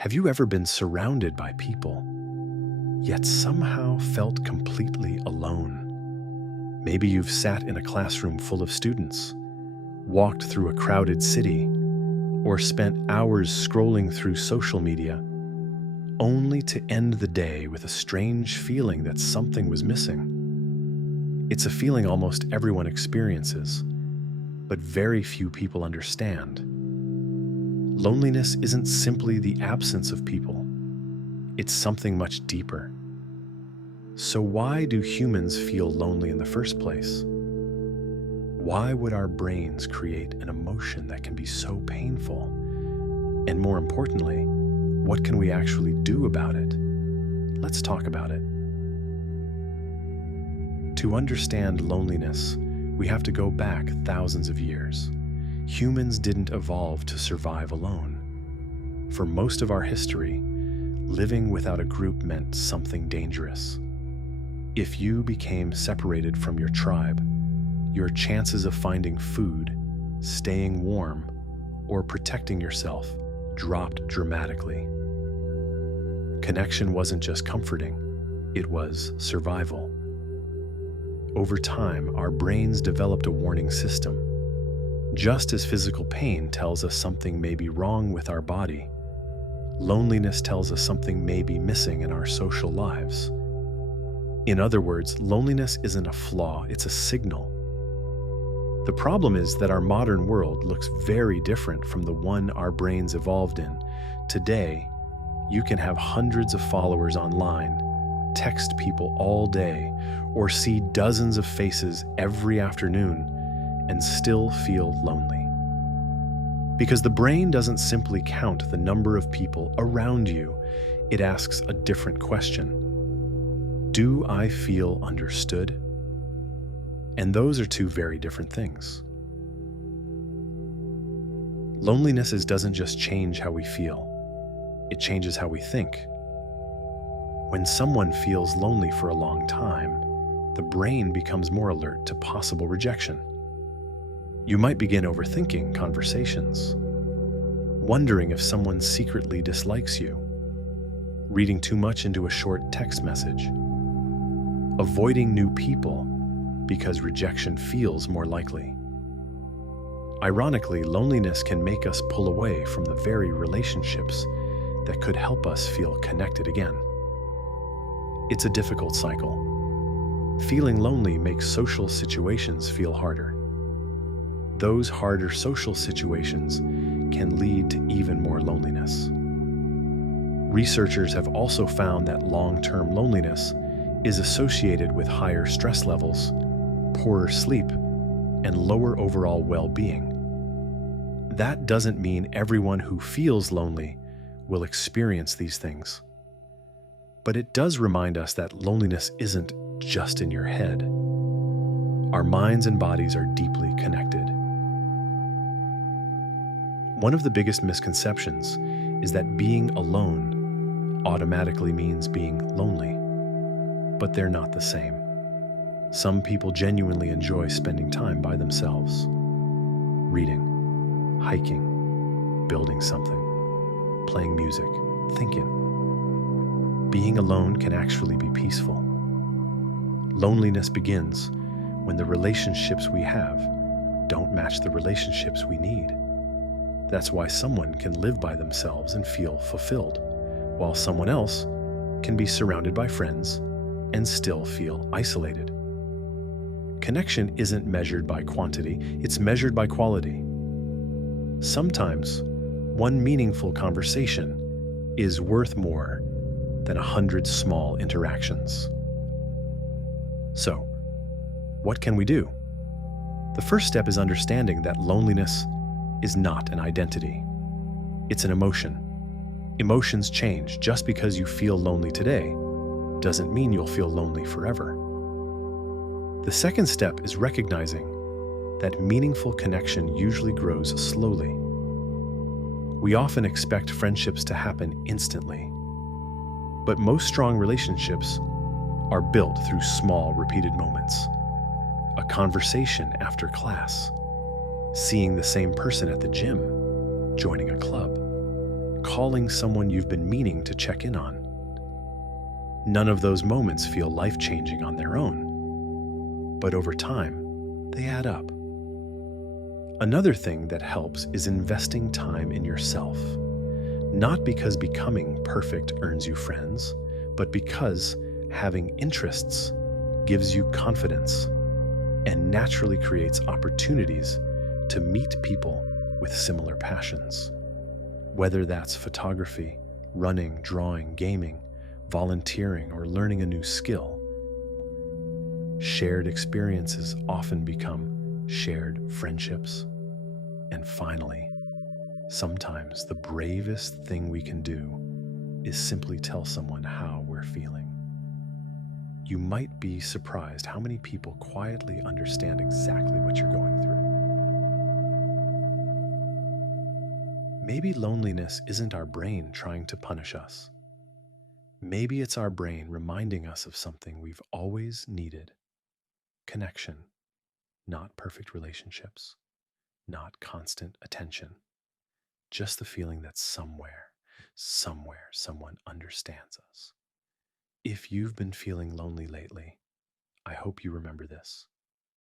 Have you ever been surrounded by people, yet somehow felt completely alone? Maybe you've sat in a classroom full of students, walked through a crowded city, or spent hours scrolling through social media, only to end the day with a strange feeling that something was missing. It's a feeling almost everyone experiences, but very few people understand. Loneliness isn't simply the absence of people. It's something much deeper. So why do humans feel lonely in the first place? Why would our brains create an emotion that can be so painful? And more importantly, what can we actually do about it? Let's talk about it. To understand loneliness, we have to go back thousands of years. Humans didn't evolve to survive alone. For most of our history, living without a group meant something dangerous. If you became separated from your tribe, your chances of finding food, staying warm, or protecting yourself dropped dramatically. Connection wasn't just comforting, it was survival. Over time, our brains developed a warning system. Just as physical pain tells us something may be wrong with our body, loneliness tells us something may be missing in our social lives. In other words, loneliness isn't a flaw, it's a signal. The problem is that our modern world looks very different from the one our brains evolved in. Today, you can have hundreds of followers online, text people all day, or see dozens of faces every afternoon and still feel lonely. Because the brain doesn't simply count the number of people around you, it asks a different question. Do I feel understood? And those are two very different things. Loneliness doesn't just change how we feel, it changes how we think. When someone feels lonely for a long time, the brain becomes more alert to possible rejection. You might begin overthinking conversations, wondering if someone secretly dislikes you, reading too much into a short text message, avoiding new people because rejection feels more likely. Ironically, loneliness can make us pull away from the very relationships that could help us feel connected again. It's a difficult cycle. Feeling lonely makes social situations feel harder. Those harder social situations can lead to even more loneliness. Researchers have also found that long-term loneliness is associated with higher stress levels, poorer sleep, and lower overall well-being. That doesn't mean everyone who feels lonely will experience these things. But it does remind us that loneliness isn't just in your head. Our minds and bodies are deeply connected. One of the biggest misconceptions is that being alone automatically means being lonely, but they're not the same. Some people genuinely enjoy spending time by themselves, reading, hiking, building something, playing music, thinking. Being alone can actually be peaceful. Loneliness begins when the relationships we have don't match the relationships we need. That's why someone can live by themselves and feel fulfilled, while someone else can be surrounded by friends and still feel isolated. Connection isn't measured by quantity, it's measured by quality. Sometimes, one meaningful conversation is worth more than 100 small interactions. So, what can we do? The first step is understanding that loneliness is not an identity. It's an emotion. Emotions change. Just because you feel lonely today doesn't mean you'll feel lonely forever. The second step is recognizing that meaningful connection usually grows slowly. We often expect friendships to happen instantly, but most strong relationships are built through small, repeated moments. A conversation after class, seeing the same person at the gym, joining a club, calling someone you've been meaning to check in on. None of those moments feel life changing on their own, but over time, they add up. Another thing that helps is investing time in yourself, not because becoming perfect earns you friends, but because having interests gives you confidence and naturally creates opportunities to meet people with similar passions. Whether that's photography, running, drawing, gaming, volunteering, or learning a new skill, shared experiences often become shared friendships. And finally, sometimes the bravest thing we can do is simply tell someone how we're feeling. You might be surprised how many people quietly understand exactly what you're going through. Maybe loneliness isn't our brain trying to punish us. Maybe it's our brain reminding us of something we've always needed: connection, not perfect relationships, not constant attention, just the feeling that somewhere, someone understands us. If you've been feeling lonely lately, I hope you remember this.